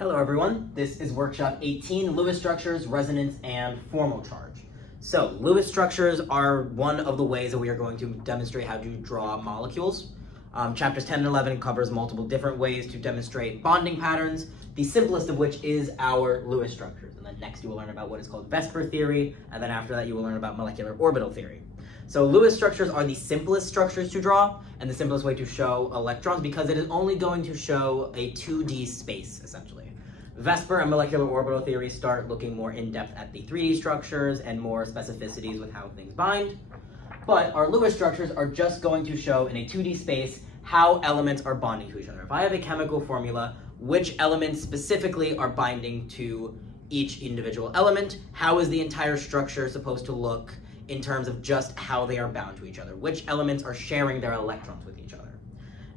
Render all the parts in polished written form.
Hello everyone, this is workshop 18, Lewis structures, resonance, and formal charge. So Lewis structures are one of the ways that we are going to demonstrate how to draw molecules. Chapters 10 and 11 covers multiple different ways to demonstrate bonding patterns, the simplest of which is our Lewis structures. And then next you will learn about what is called Vesper theory, and then after that you will learn about molecular orbital theory. So Lewis structures are the simplest structures to draw and the simplest way to show electrons because it is only going to show a 2D space, essentially. Vesper and molecular orbital theory start looking more in-depth at the 3D structures and more specificities with how things bind. But our Lewis structures are just going to show in a 2D space how elements are bonding to each other. If I have a chemical formula, which elements specifically are binding to each individual element, how is the entire structure supposed to look in terms of just how they are bound to each other? Which elements are sharing their electrons with each other?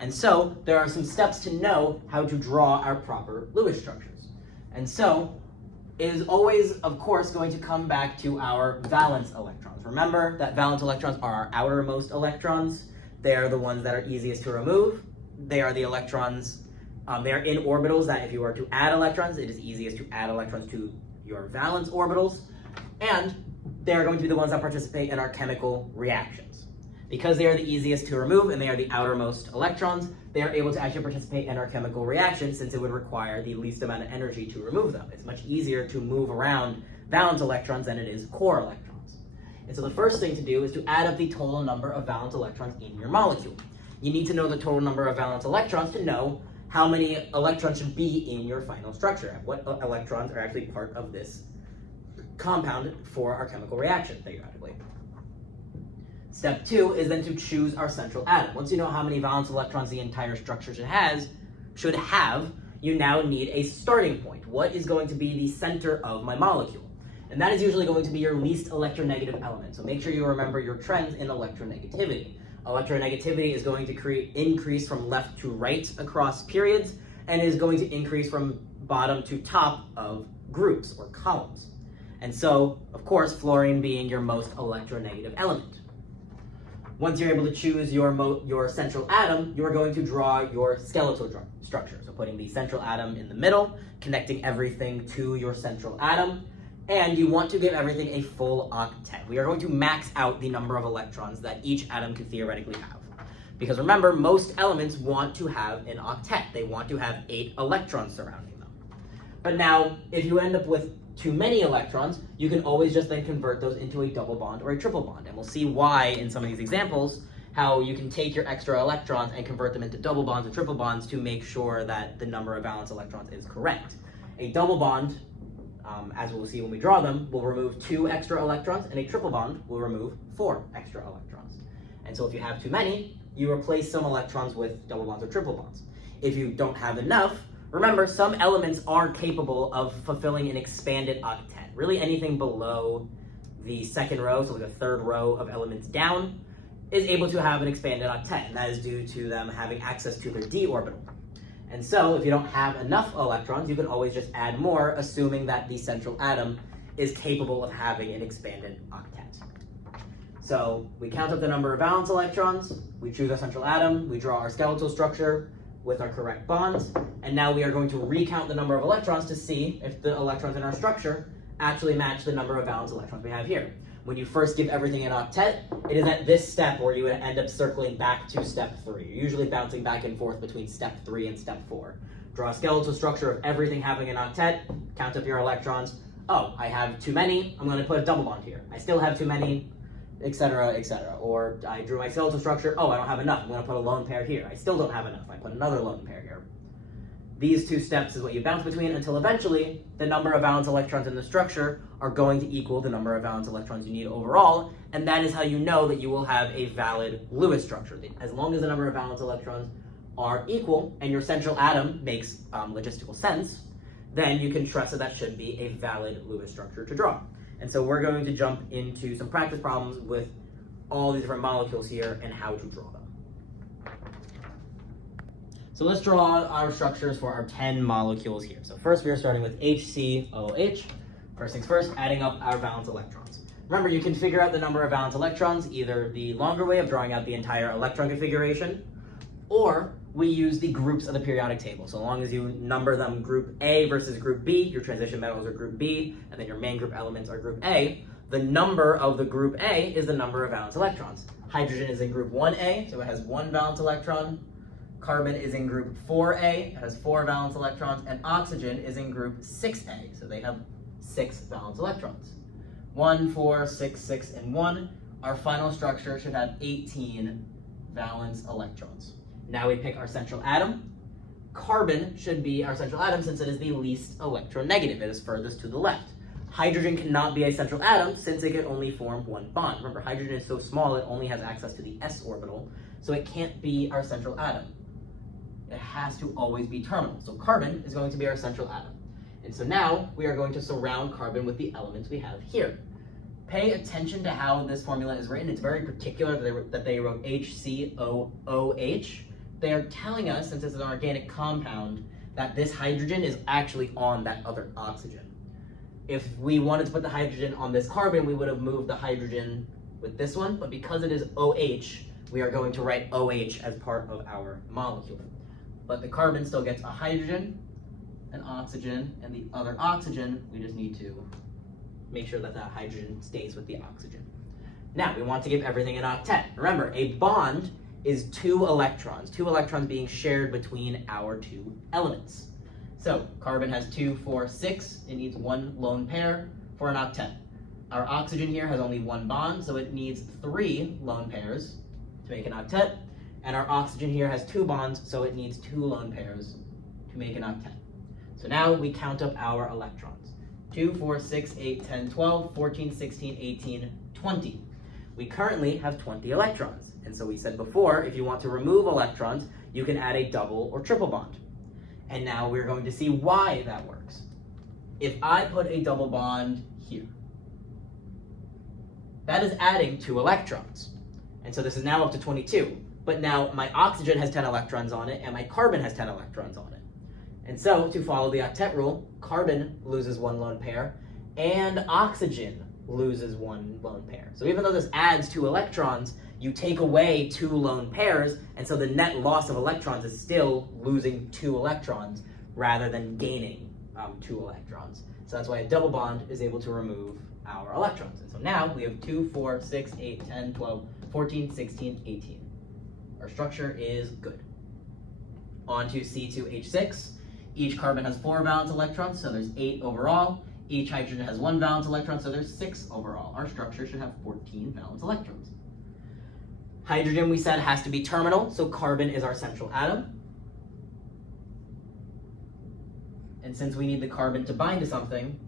And so there are some steps to know how to draw our proper Lewis structures. And so it is always, of course, going to come back to our valence electrons. Remember that valence electrons are our outermost electrons. They are the ones that are easiest to remove. They are the electrons, they are in orbitals that if you were to add electrons, it is easiest to add electrons to your valence orbitals. And they are going to be the ones that participate in our chemical reactions. Because they are the easiest to remove and they are the outermost electrons, they are able to actually participate in our chemical reaction since it would require the least amount of energy to remove them. It's much easier to move around valence electrons than it is core electrons. And so the first thing to do is to add up the total number of valence electrons in your molecule. You need to know the total number of valence electrons to know how many electrons should be in your final structure. What electrons are actually part of this compound for our chemical reaction, theoretically. Step 2 is then to choose our central atom. Once you know how many valence electrons the entire structure should have, you now need a starting point. What is going to be the center of my molecule? And that is usually going to be your least electronegative element. So make sure you remember your trends in electronegativity. Electronegativity is going to increase from left to right across periods and is going to increase from bottom to top of groups or columns. And so, of course, fluorine being your most electronegative element. Once you're able to choose your central atom, you're going to draw your skeletal structure. So putting the central atom in the middle, connecting everything to your central atom, and you want to give everything a full octet. We are going to max out the number of electrons that each atom could theoretically have. Because remember, most elements want to have an octet. They want to have 8 electrons surrounding them. But now, if you end up with too many electrons, you can always just then convert those into a double bond or a triple bond. And we'll see why in some of these examples, how you can take your extra electrons and convert them into double bonds or triple bonds to make sure that the number of valence electrons is correct. A double bond, as we'll see when we draw them, will remove 2 extra electrons, and a triple bond will remove 4 extra electrons. And so if you have too many, you replace some electrons with double bonds or triple bonds. If you don't have enough, remember, some elements are capable of fulfilling an expanded octet. Really anything below the second row, so like the third row of elements down, is able to have an expanded octet, and that is due to them having access to their d orbital. And so if you don't have enough electrons, you can always just add more, assuming that the central atom is capable of having an expanded octet. So we count up the number of valence electrons, we choose our central atom, we draw our skeletal structure with our correct bonds, and now we are going to recount the number of electrons to see if the electrons in our structure actually match the number of valence electrons we have here. When you first give everything an octet, it is at this step where you would end up circling back to step 3. You're usually bouncing back and forth between step 3 and step 4. Draw a skeletal structure of everything having an octet, count up your electrons. Oh, I have too many, I'm going to put a double bond here. I still have too many, etc., etc. Or I drew my skeletal structure, oh, I don't have enough, I'm going to put a lone pair here. I still don't have enough, I put another lone pair here. These 2 steps is what you bounce between until eventually the number of valence electrons in the structure are going to equal the number of valence electrons you need overall, and that is how you know that you will have a valid Lewis structure. As long as the number of valence electrons are equal and your central atom makes logistical sense, then you can trust that that should be a valid Lewis structure to draw. And so we're going to jump into some practice problems with all these different molecules here and how to draw them. So let's draw our structures for our 10 molecules here. So first we are starting with HCOH. First things first, adding up our valence electrons. Remember, you can figure out the number of valence electrons either the longer way of drawing out the entire electron configuration, or we use the groups of the periodic table. So long as you number them group A versus group B, your transition metals are group B, and then your main group elements are group A, the number of the group A is the number of valence electrons. Hydrogen is in group 1A, so it has 1 valence electron. Carbon is in group 4A, it has 4 valence electrons, and oxygen is in group 6A, so they have 6 valence electrons. 1, 4, 6, 6, and 1. Our final structure should have 18 valence electrons. Now we pick our central atom. Carbon should be our central atom since it is the least electronegative. It is furthest to the left. Hydrogen cannot be a central atom since it can only form 1 bond. Remember, hydrogen is so small it only has access to the s orbital, so it can't be our central atom. It has to always be terminal. So carbon is going to be our central atom. And so now we are going to surround carbon with the elements we have here. Pay attention to how this formula is written. It's very particular that they wrote HCOOH. They are telling us, since it's an organic compound, that this hydrogen is actually on that other oxygen. If we wanted to put the hydrogen on this carbon, we would have moved the hydrogen with this one, but because it is OH, we are going to write OH as part of our molecule. But the carbon still gets a hydrogen, an oxygen, and the other oxygen, we just need to make sure that that hydrogen stays with the oxygen. Now, we want to give everything an octet. Remember, a bond is 2 electrons being shared between our 2 elements. So, carbon has 2, 4, 6. It needs 1 lone pair for an octet. Our oxygen here has only 1 bond, so it needs 3 lone pairs to make an octet. And our oxygen here has 2 bonds, so it needs 2 lone pairs to make an octet. So now we count up our electrons. 2, 4, 6, 8, 10, 12, 14, 16, 18, 20. We currently have 20 electrons. And so we said before, if you want to remove electrons, you can add a double or triple bond. And now we're going to see why that works. If I put a double bond here, that is adding 2 electrons. And so this is now up to 22. But now my oxygen has 10 electrons on it, and my carbon has 10 electrons on it. And so, to follow the octet rule, carbon loses 1 lone pair, and oxygen loses 1 lone pair. So even though this adds 2 electrons, you take away 2 lone pairs, and so the net loss of electrons is still losing 2 electrons rather than gaining 2 electrons. So that's why a double bond is able to remove our electrons. And so now we have 2, 4, 6, 8, 10, 12, 14, 16, 18. Our structure is good. On to C2H6. Each carbon has 4 valence electrons, so there's 8 overall. Each hydrogen has 1 valence electron, so there's 6 overall. Our structure should have 14 valence electrons. Hydrogen, we said, has to be terminal, so carbon is our central atom. And since we need the carbon to bind to something,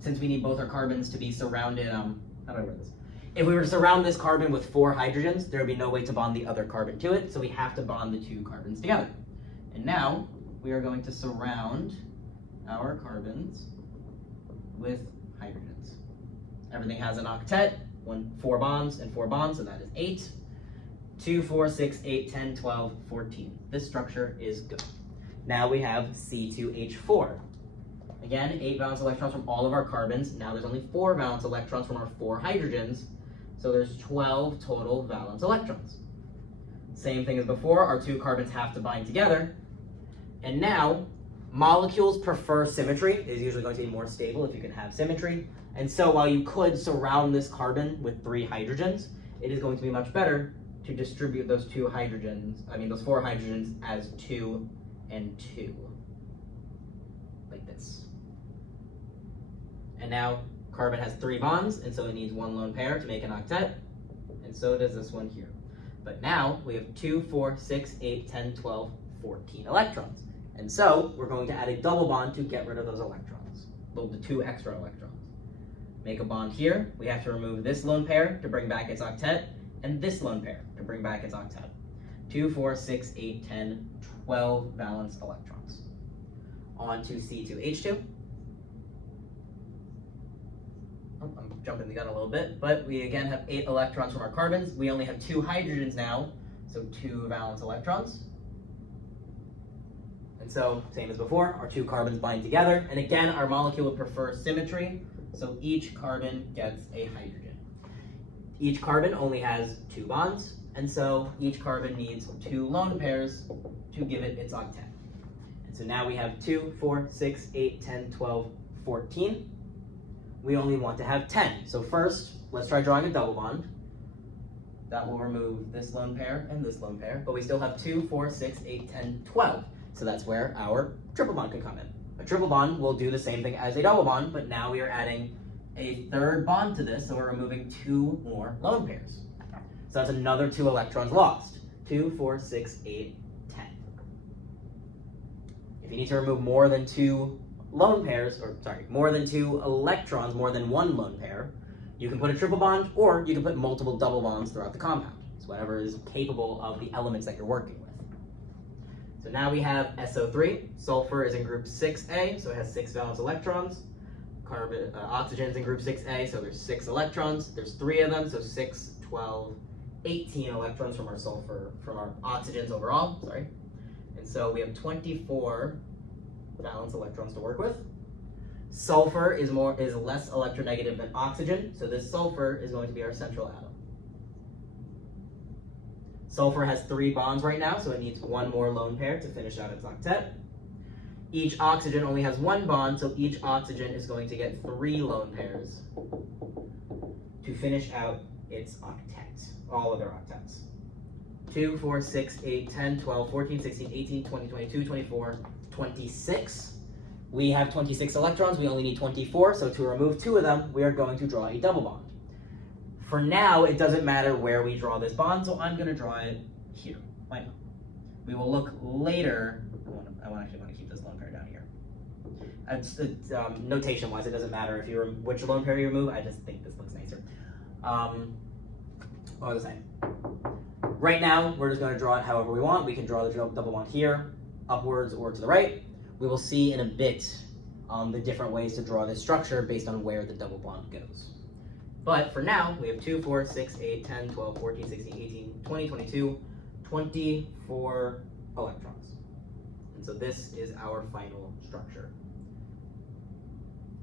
since we need both our carbons to be surrounded, how do I word this? If we were to surround this carbon with 4 hydrogens, there would be no way to bond the other carbon to it, so we have to bond the 2 carbons together. And now, we are going to surround our carbons with hydrogens. Everything has an octet, 4 bonds and 4 bonds, so that is 8. 2, 4, 6, 8, 10, 12, 14. This structure is good. Now we have C2H4. Again, 8 valence electrons from all of our carbons. Now there's only 4 valence electrons from our 4 hydrogens, so there's 12 total valence electrons. Same thing as before, our 2 carbons have to bind together. And now, molecules prefer symmetry. It is usually going to be more stable if you can have symmetry. And so while you could surround this carbon with 3 hydrogens, it is going to be much better to distribute those 4 hydrogens as 2 and 2. Like this. And now, carbon has 3 bonds, and so it needs 1 lone pair to make an octet. And so does this one here. But now, we have 2, 4, 6, 8, 10, 12, 14 electrons. And so, we're going to add a double bond to get rid of those electrons, the 2 extra electrons. Make a bond here. We have to remove this lone pair to bring back its octet, and this lone pair to bring back its octet. 2, 4, 6, 8, 10, 12 valence electrons. On to C2H2. Oh, I'm jumping the gun a little bit, but we again have 8 electrons from our carbons. We only have 2 hydrogens now, so 2 valence electrons. And so, same as before, our 2 carbons bind together. And again, our molecule would prefer symmetry, so each carbon gets a hydrogen. Each carbon only has 2 bonds, and so each carbon needs 2 lone pairs to give it its octet. And so now we have 2, 4, 6, 8, 10, 12, 14. We only want to have 10. So first, let's try drawing a double bond. That will remove this lone pair and this lone pair, but we still have 2, 4, 6, 8, 10, 12. So that's where our triple bond can come in. A triple bond will do the same thing as a double bond, but now we are adding a third bond to this, so we're removing 2 more lone pairs. So that's another 2 electrons lost. 2, 4, 6, 8, 10. If you need to remove more than 2 lone pairs, more than 2 electrons, more than 1 lone pair, you can put a triple bond, or you can put multiple double bonds throughout the compound. It's whatever is capable of the elements that you're working with. So now we have SO3. Sulfur is in group 6A, so it has 6 valence electrons. Oxygen is in group 6A, so there's 6 electrons. There's 3 of them, so 6, 12, 18 electrons from our oxygens overall, And so we have 24 valence electrons to work with. Sulfur is less electronegative than oxygen, so this sulfur is going to be our central atom. Sulfur has 3 bonds right now, so it needs 1 more lone pair to finish out its octet. Each oxygen only has 1 bond, so each oxygen is going to get 3 lone pairs to finish out its octet, all of their octets. 2, 4, 6, 8, 10, 12, 14, 16, 18, 20, 22, 24, 26. We have 26 electrons, we only need 24, so to remove 2 of them, we are going to draw a double bond. For now, it doesn't matter where we draw this bond, so I'm going to draw it here. Why not? We will look later. I actually want to keep this lone pair down here. Notation-wise, it doesn't matter which lone pair you remove. I just think this looks nicer. What was I saying? Right now, we're just going to draw it however we want. We can draw the double bond here, upwards, or to the right. We will see in a bit the different ways to draw this structure based on where the double bond goes. But for now, we have 2, 4, 6, 8, 10, 12, 14, 16, 18, 20, 22, 24 electrons. And so this is our final structure.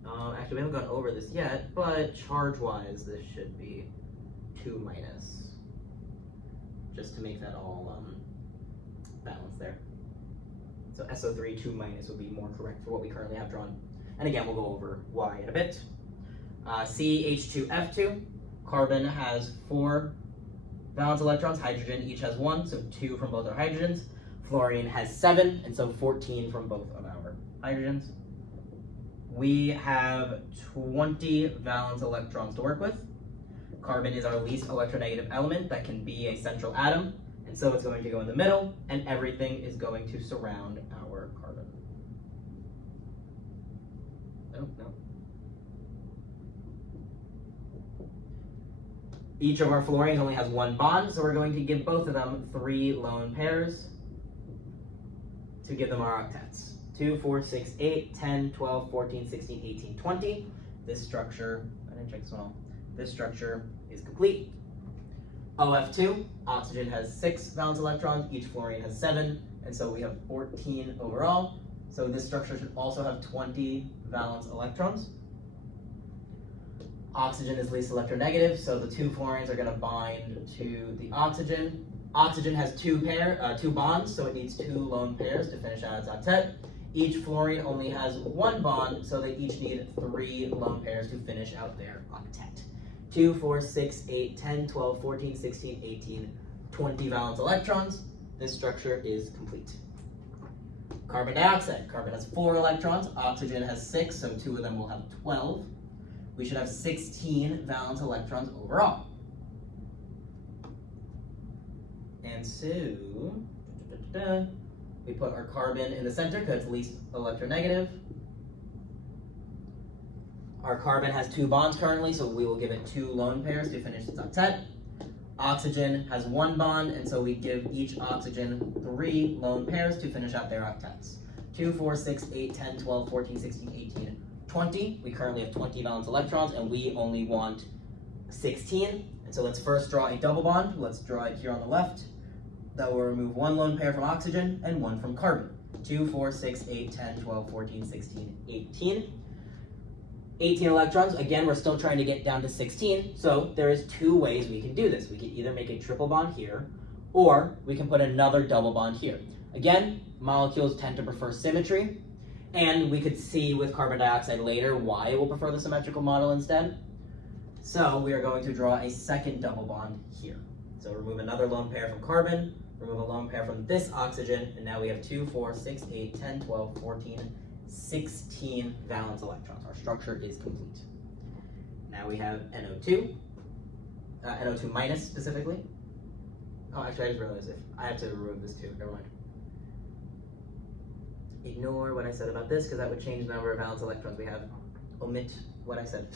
Actually, we haven't gone over this yet, but charge-wise, this should be 2 minus, just to make that all balanced there. So SO3 2 minus would be more correct for what we currently have drawn. And again, we'll go over why in a bit. CH2F2, carbon has 4 valence electrons, hydrogen each has 1, so 2 from both our hydrogens. Fluorine has 7, and so 14 from both of our hydrogens. We have 20 valence electrons to work with. Carbon is our least electronegative element that can be a central atom, and so it's going to go in the middle, and everything is going to surround our carbon. No. Each of our fluorines only has 1 bond, so we're going to give both of them 3 lone pairs to give them our octets. 2, 4, 6, 8, 10, 12, 14, 16, 18, 20. This structure, I didn't check this one off. This structure is complete. OF2, oxygen has 6 valence electrons, each fluorine has 7, and so we have 14 overall. So this structure should also have 20 valence electrons. Oxygen is least electronegative, so the 2 fluorines are going to bind to the oxygen. Oxygen has 2 bonds, so it needs 2 lone pairs to finish out its octet. Each fluorine only has 1 bond, so they each need 3 lone pairs to finish out their octet. 2, 4, 6, 8, 10, 12, 14, 16, 18, 20 valence electrons. This structure is complete. Carbon dioxide. Carbon has 4 electrons, oxygen has 6, so 2 of them will have 12. We should have 16 valence electrons overall. And so, we put our carbon in the center because it's least electronegative. Our carbon has 2 bonds currently, so we will give it 2 lone pairs to finish its octet. Oxygen has 1 bond, and so we give each oxygen 3 lone pairs to finish out their octets. 2, 4, 6, 8, 10, 12, 14, 16, 18, 20. We currently have 20 valence electrons, and we only want 16. And so let's first draw a double bond. Let's draw it here on the left. That will remove 1 lone pair from oxygen and 1 from carbon. 2, 4, 6, 8, 10, 12, 14, 16, 18. 18 electrons, again, we're still trying to get down to 16, so there is two ways we can do this. We can either make a triple bond here, or we can put another double bond here. Again, molecules tend to prefer symmetry, and we could see with carbon dioxide later why it will prefer the symmetrical model instead. So we are going to draw a second double bond here. So remove another lone pair from carbon, remove a lone pair from this oxygen, and now we have 2, 4, 6, 8, 10, 12, 14, 16 valence electrons. Our structure is complete. Now we have NO2, NO2 minus specifically. Oh, actually, I just realized if I have to remove this too. Never mind. Ignore what I said about this because that would change the number of valence electrons we have. Omit what I said.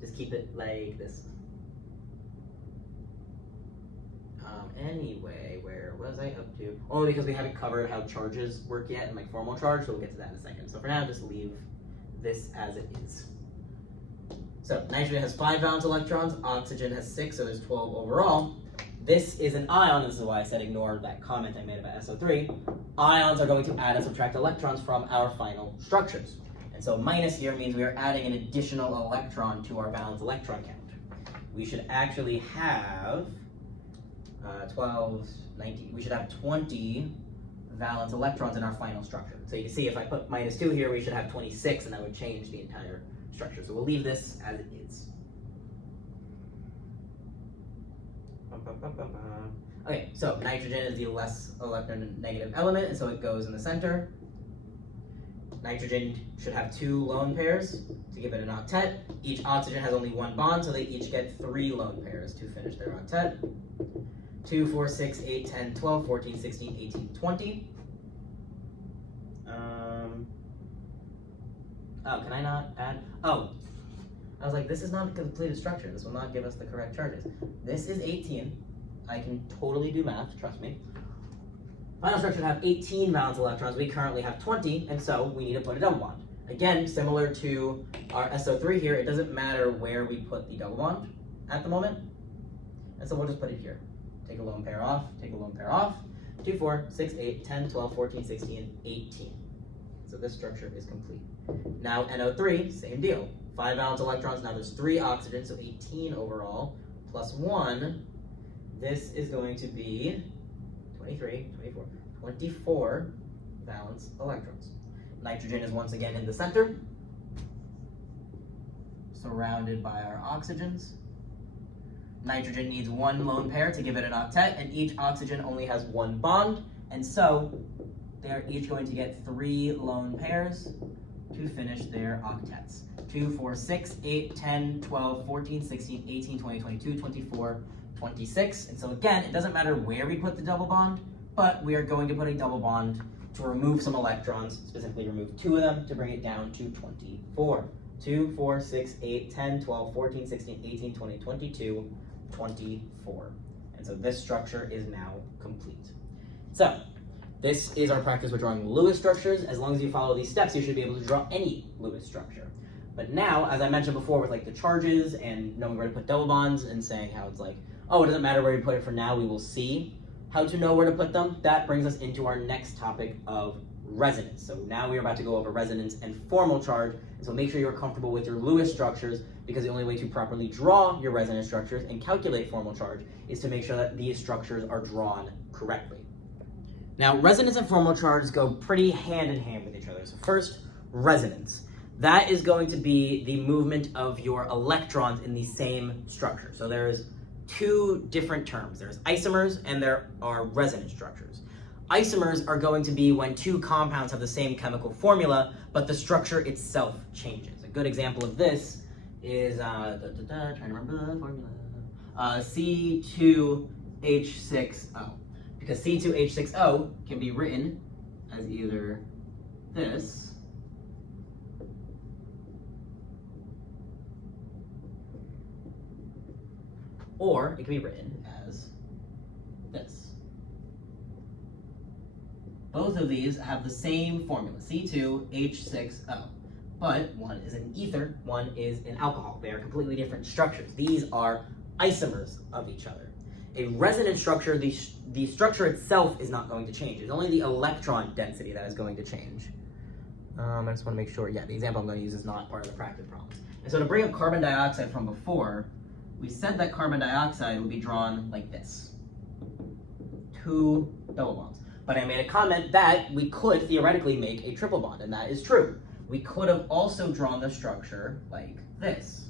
Just keep it like this. Anyway, where was I up to? Oh, because we haven't covered how charges work yet and like formal charge, so we'll get to that in a second. So for now, just leave this as it is. So nitrogen has 5 valence electrons, oxygen has 6, so there's 12 overall. This is an ion, this is why I said ignore that comment I made about SO3. Ions are going to add and subtract electrons from our final structures. And so minus here means we are adding an additional electron to our valence electron count. We should actually have 12, 19, we should have 20 valence electrons in our final structure. So you can see if I put minus 2 here, we should have 26, and that would change the entire structure. So we'll leave this as it is. Okay, so nitrogen is the less electronegative element, and so it goes in the center. Nitrogen should have 2 lone pairs to give it an octet. Each oxygen has only 1 bond, so they each get 3 lone pairs to finish their octet. 2, 4, 6, 8, 10, 12, 14, 16, 18, 20. Oh, can I not add? Oh, I was like, this is not a completed structure. This will not give us the correct charges. This is 18. I can totally do math, trust me. Final structure should have 18 valence electrons. We currently have 20, and so we need to put a double bond. Again, similar to our SO3 here, it doesn't matter where we put the double bond at the moment. And so we'll just put it here. Take a lone pair off, take a lone pair off. 2, 4, 6, 8, 10, 12, 14, 16, 18. So this structure is complete. Now NO3, same deal. 5 valence electrons, now there's 3 oxygens, so 18 overall, plus 1. This is going to be 23, 24, 24 valence electrons. Nitrogen is once again in the center, surrounded by our oxygens. Nitrogen needs 1 lone pair to give it an octet, and each oxygen only has 1 bond, and so they're each going to get 3 lone pairs to finish their octets. 2, 4, 6, 8, 10, 12, 14, 16, 18, 20, 22, 24, 26. And so again, it doesn't matter where we put the double bond, but we are going to put a double bond to remove some electrons, specifically remove 2 of them to bring it down to 24. 2, 4, 6, 8, 10, 12, 14, 16, 18, 20, 22, 24. And so this structure is now complete. So this is our practice with drawing Lewis structures. As long as you follow these steps, you should be able to draw any Lewis structure. But now, as I mentioned before with like the charges and knowing where to put double bonds and saying how it's like, oh, it doesn't matter where you put it for now, we will see how to know where to put them. That brings us into our next topic of resonance. So now we're about to go over resonance and formal charge. And so make sure you're comfortable with your Lewis structures, because the only way to properly draw your resonance structures and calculate formal charge is to make sure that these structures are drawn correctly. Now, resonance and formal charge go pretty hand in hand with each other. So first, resonance. That is going to be the movement of your electrons in the same structure. So there's 2 different terms. There's isomers and there are resonance structures. Isomers are going to be when 2 compounds have the same chemical formula, but the structure itself changes. A good example of this is, trying to remember the formula, C2H6O. Because C2H6O can be written as either this, or it can be written as this. Both of these have the same formula, C2H6O, but one is an ether, one is an alcohol. They are completely different structures. These are isomers of each other. A resonance structure, the structure itself is not going to change. It's only the electron density that is going to change. I just want to make sure, yeah, the example I'm going to use is not part of the practice problems. And so to bring up carbon dioxide from before, we said that carbon dioxide would be drawn like this. 2 double bonds. But I made a comment that we could theoretically make a triple bond, and that is true. We could have also drawn the structure like this.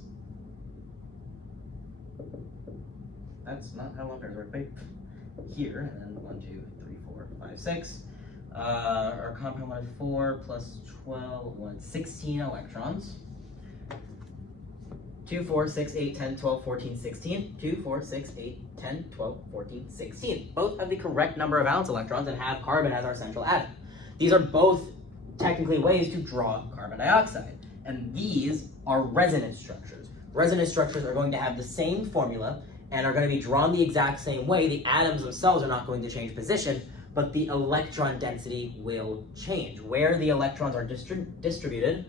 That's not how lone pairs work, right? Here, and then 1, 2, 3, 4, 5, 6. Our compound wanted 4 plus 12, 16 electrons. 2, 4, 6, 8, 10, 12, 14, 16. 2, 4, 6, 8, 10, 12, 14, 16. Both have the correct number of valence electrons and have carbon as our central atom. These are both technically ways to draw carbon dioxide. And these are resonance structures. Resonance structures are going to have the same formula and are going to be drawn the exact same way. The atoms themselves are not going to change position, but the electron density will change. Where the electrons are distributed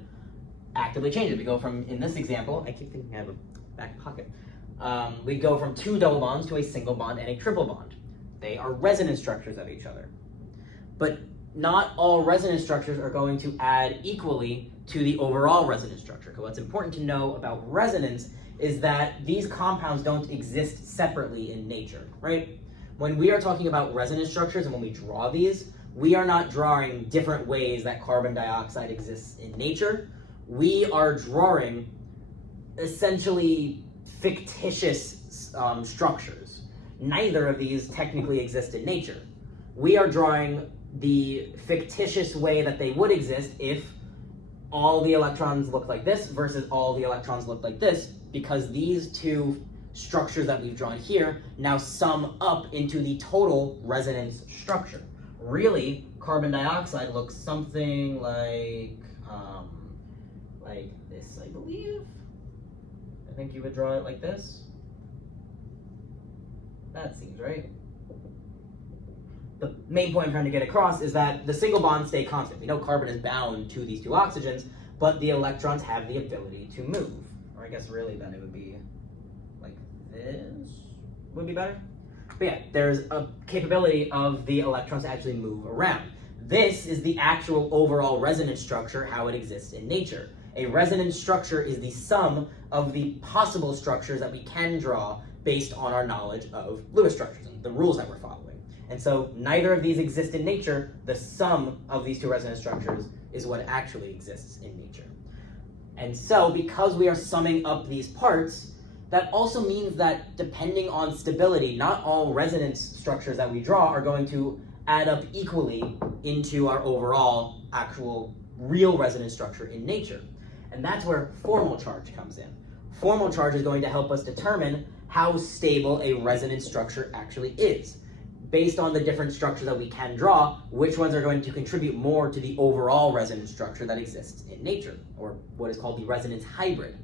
actively changes. We go from, in this example, I keep thinking I have a back pocket. We go from 2 double bonds to a single bond and a triple bond. They are resonance structures of each other. But not all resonance structures are going to add equally to the overall resonance structure. Because what's important to know about resonance is that these compounds don't exist separately in nature, right? When we are talking about resonance structures and when we draw these, we are not drawing different ways that carbon dioxide exists in nature. We are drawing essentially fictitious structures. Neither of these technically exist in nature. We are drawing the fictitious way that they would exist if all the electrons look like this versus all the electrons look like this, because these two structures that we've drawn here now sum up into the total resonance structure. Really, carbon dioxide looks something like this, I believe. I think you would draw it like this. That seems right. The main point I'm trying to get across is that the single bonds stay constant. We know carbon is bound to these two oxygens, but the electrons have the ability to move. Or I guess really then it would be like this would be better. But yeah, there's a capability of the electrons to actually move around. This is the actual overall resonance structure, how it exists in nature. A resonance structure is the sum of the possible structures that we can draw based on our knowledge of Lewis structures and the rules that we're following. And so neither of these exist in nature. The sum of these two resonance structures is what actually exists in nature. And so because we are summing up these parts, that also means that depending on stability, not all resonance structures that we draw are going to add up equally into our overall actual real resonance structure in nature. And that's where formal charge comes in. Formal charge is going to help us determine how stable a resonance structure actually is. Based on the different structures that we can draw, which ones are going to contribute more to the overall resonance structure that exists in nature, or what is called the resonance hybrid.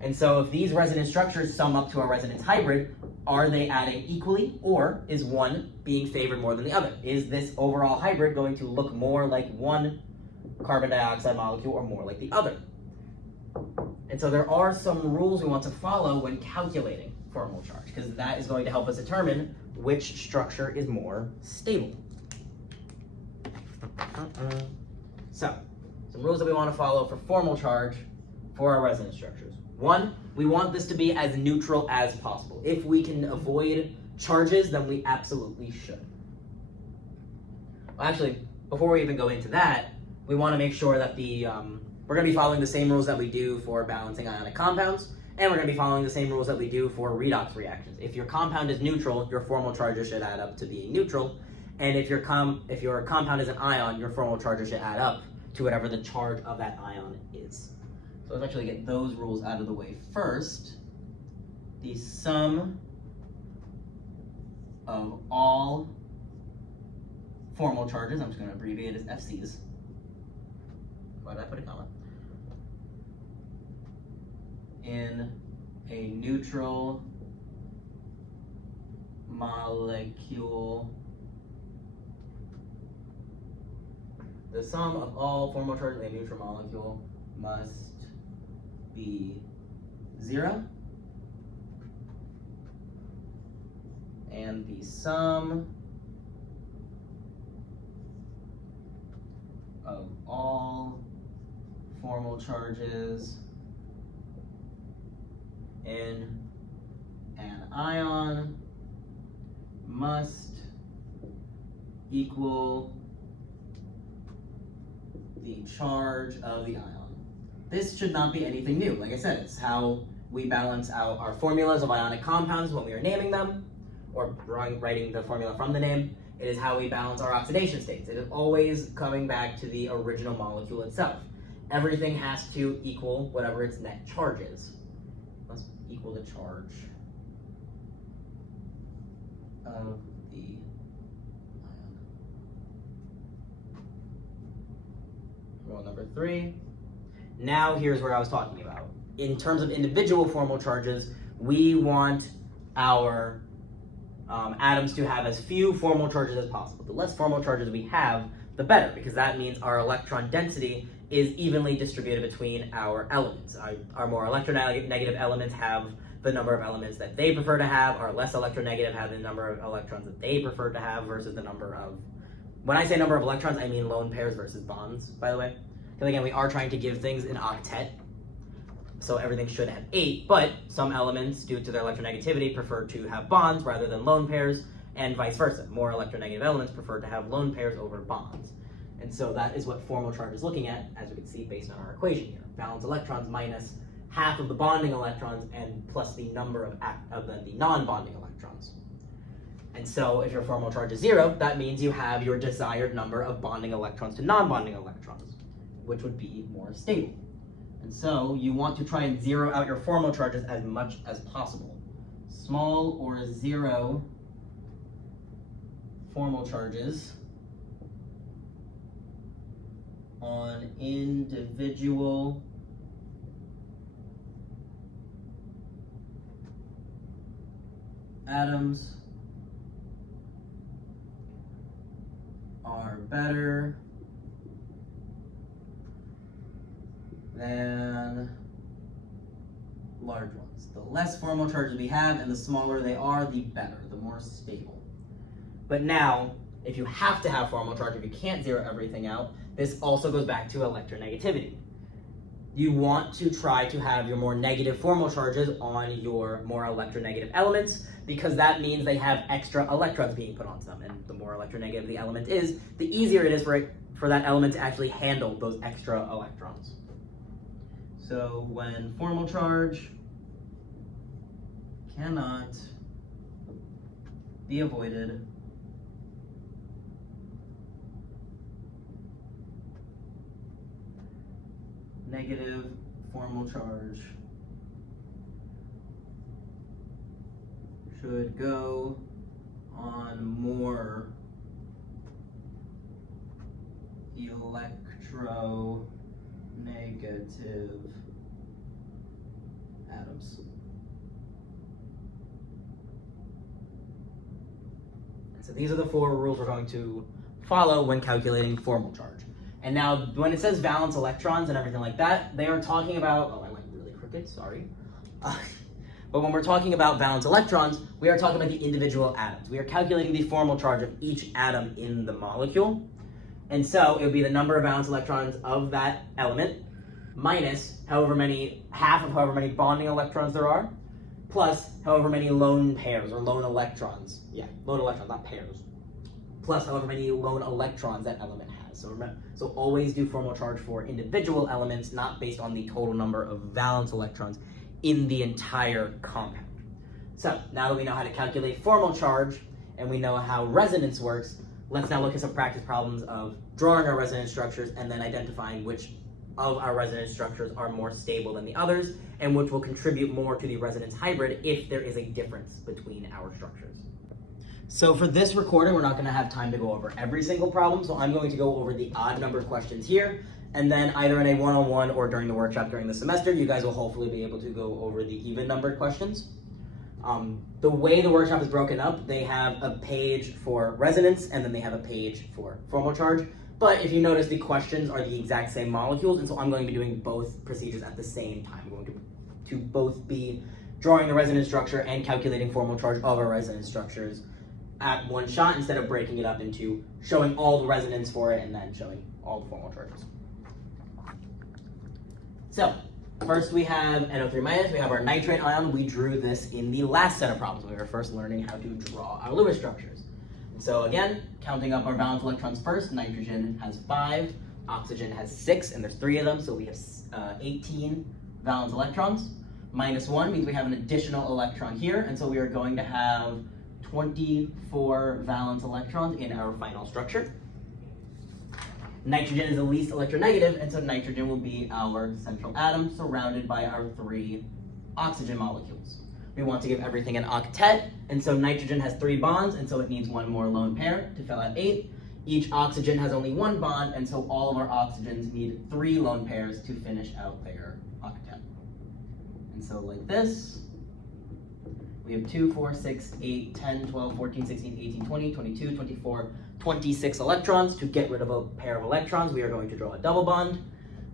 And so if these resonance structures sum up to a resonance hybrid, are they adding equally, or is one being favored more than the other? Is this overall hybrid going to look more like one carbon dioxide molecule or more like the other? And so there are some rules we want to follow when calculating formal charge, because that is going to help us determine which structure is more stable. So, some rules that we want to follow for formal charge for our resonance structures. 1, we want this to be as neutral as possible. If we can avoid charges, then we absolutely should. Well, actually, before we even go into that, we want to make sure that we're going to be following the same rules that we do for balancing ionic compounds, and we're going to be following the same rules that we do for redox reactions. If your compound is neutral, your formal charges should add up to being neutral, and if your compound is an ion, your formal charges should add up to whatever the charge of that ion is. So let's actually get those rules out of the way first. The sum of all formal charges, I'm just going to abbreviate as FCs. Why did I put a comma? In a neutral molecule, the sum of all formal charges in a neutral molecule must be 0, and the sum of all formal charges in an ion must equal the charge of the ion. This should not be anything new. Like I said, it's how we balance out our formulas of ionic compounds when we are naming them, or writing the formula from the name. It is how we balance our oxidation states. It is always coming back to the original molecule itself. Everything has to equal whatever its net charge is. Must equal the charge of the ion. Rule number 3. Now here's where I was talking about. In terms of individual formal charges, we want our atoms to have as few formal charges as possible. The less formal charges we have, the better, because that means our electron density is evenly distributed between our elements. Our more electronegative elements have the number of elements that they prefer to have. Our less electronegative have the number of electrons that they prefer to have versus the number of, when I say number of electrons, I mean lone pairs versus bonds, by the way. Because again, we are trying to give things an octet, so everything should have 8, but some elements, due to their electronegativity, prefer to have bonds rather than lone pairs, and vice versa. More electronegative elements prefer to have lone pairs over bonds. And so that is what formal charge is looking at, as we can see based on our equation here. Valence electrons minus half of the bonding electrons and plus the number of the non-bonding electrons. And so if your formal charge is 0, that means you have your desired number of bonding electrons to non-bonding electrons, which would be more stable. And so you want to try and zero out your formal charges as much as possible. Small or 0 formal charges on individual atoms are better than large ones. The less formal charges we have and the smaller they are, the better, the more stable. But now, if you have to have formal charge, if you can't zero everything out, this also goes back to electronegativity. You want to try to have your more negative formal charges on your more electronegative elements, because that means they have extra electrons being put onto them. And the more electronegative the element is, the easier it is for that element to actually handle those extra electrons. So when formal charge cannot be avoided, negative formal charge should go on more electronegative atoms. So these are the 4 rules we're going to follow when calculating formal charge. And now, when it says valence electrons and everything like that, they are talking about, oh, I went really crooked, sorry. But when we're talking about valence electrons, we are talking about the individual atoms. We are calculating the formal charge of each atom in the molecule. And so it would be the number of valence electrons of that element minus half of however many bonding electrons there are, plus however many lone pairs or lone electrons. Yeah, lone electrons, not pairs. Plus however many lone electrons that element has. So always do formal charge for individual elements, not based on the total number of valence electrons in the entire compound. So now that we know how to calculate formal charge and we know how resonance works, let's now look at some practice problems of drawing our resonance structures and then identifying which of our resonance structures are more stable than the others and which will contribute more to the resonance hybrid if there is a difference between our structures. So for this recording, we're not going to have time to go over every single problem, so I'm going to go over the odd numbered questions here, and then either in a one-on-one or during the workshop during the semester, you guys will hopefully be able to go over the even numbered questions. The way the workshop is broken up, they have a page for resonance, and then they have a page for formal charge, but if you notice, the questions are the exact same molecules, and so I'm going to be doing both procedures at the same time. I'm going to both be drawing the resonance structure and calculating formal charge of our resonance structures at one shot instead of breaking it up into showing all the resonance for it and then showing all the formal charges. So first we have NO3 minus, we have our nitrate ion. We drew this in the last set of problems when we were first learning how to draw our Lewis structures. So again, counting up our valence electrons first, nitrogen has 5, oxygen has 6, and there's 3 of them, so we have 18 valence electrons. Minus 1 means we have an additional electron here, and so we are going to have 24 valence electrons in our final structure. Nitrogen is the least electronegative, and so nitrogen will be our central atom surrounded by our 3 oxygen molecules. We want to give everything an octet, and so nitrogen has 3 bonds, and so it needs 1 more lone pair to fill out 8. Each oxygen has only 1 bond, and so all of our oxygens need 3 lone pairs to finish out their octet. And so like this, we have 2, 4, 6, 8, 10, 12, 14, 16, 18, 20, 22, 24, 26 electrons. To get rid of a pair of electrons, we are going to draw a double bond.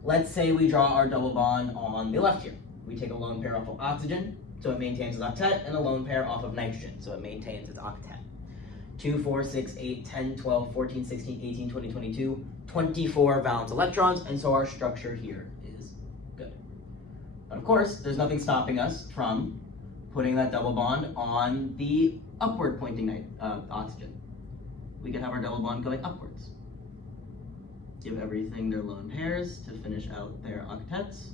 Let's say we draw our double bond on the left here. We take a lone pair off of oxygen, so it maintains its octet, and a lone pair off of nitrogen, so it maintains its octet. 2, 4, 6, 8, 10, 12, 14, 16, 18, 20, 22, 24 valence electrons, and so our structure here is good. But of course, there's nothing stopping us from putting that double bond on the upward pointing oxygen. We can have our double bond going upwards. Give everything their lone pairs to finish out their octets.